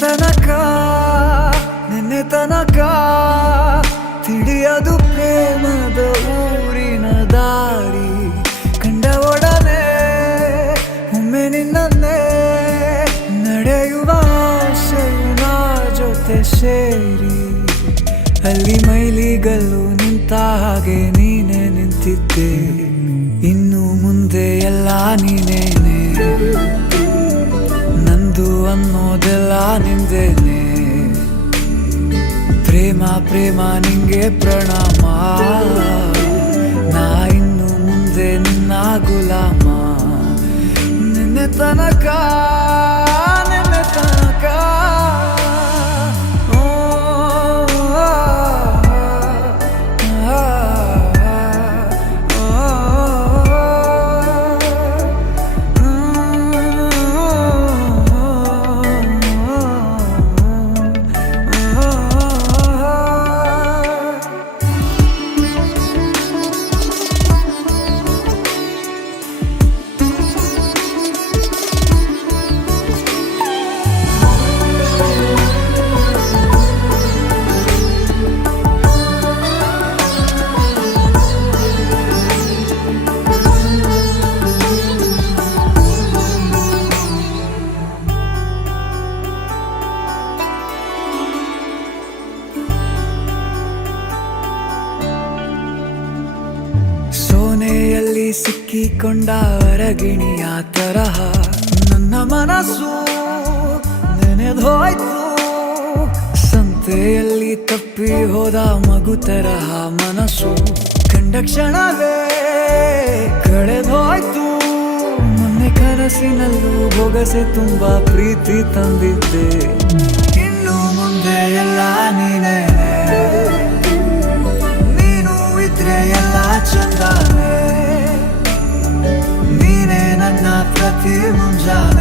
ತನಕ ನಿನ್ನೆ ತನಕ ತಿಳಿಯದು ಪ್ರೇಮದ ಊರಿನ ದಾರಿ ಕಂಡ ಒಡನೆ ಒಮ್ಮೆ ನಿನ್ನೇ ನಡೆಯುವ ಆಸೆಯ ಜೊತೆ ಸೇರಿ ಅಲ್ಲಿ ಮೈಲಿಗಲ್ಲು ನಿಂತ ಹಾಗೆ ನೀನೆ ನಿಂತಿದ್ದೆ ಇನ್ನು ಮುಂದೆ ಎಲ್ಲ ನೀನೇನೆ ನಂದು ಅನ್ನೋದೆಲ್ಲ ನಿಂದೇನೆ ಪ್ರೇಮ ಪ್ರೇಮ ನಿಂಗೆ ಪ್ರಣಾಮ ನಾ ಇನ್ನು ಮುಂದೆ ನಿನ್ನ ಗುಲಾಮ ನಿನ್ನೆ ತನಕ ನಿನ್ನೆ ತನಕ ಸೋನೆಯಲ್ಲಿ ಸಿಕ್ಕಿಕೊಂಡ ಅರಗಿಣಿಯ ತರಹ ನನ್ನ ಮನಸ್ಸು ನೆನೆದೋಯ್ತು ಸಂತೆಯಲ್ಲಿ ತಪ್ಪಿ ಹೋದ ಮಗು ತರಹ ಮನಸ್ಸು ಕಂಡ ಕ್ಷಣವೇ ಕಳೆದೋಯ್ತು ಮೊನ್ನೆ ಕನಸಿನಲ್ಲೂ ಬೊಗಸೆ ತುಂಬಾ ಪ್ರೀತಿ ತಂದಿದ್ದೆ ಇನ್ನು ಮುಂದೆ ಎಲ್ಲ ನೀನೇ ಎಲ್ಲ ಚಂದಾನೆ ನೀನೇ ನನ್ನ ಪ್ರತಿ ಮುಂಜಾನೆ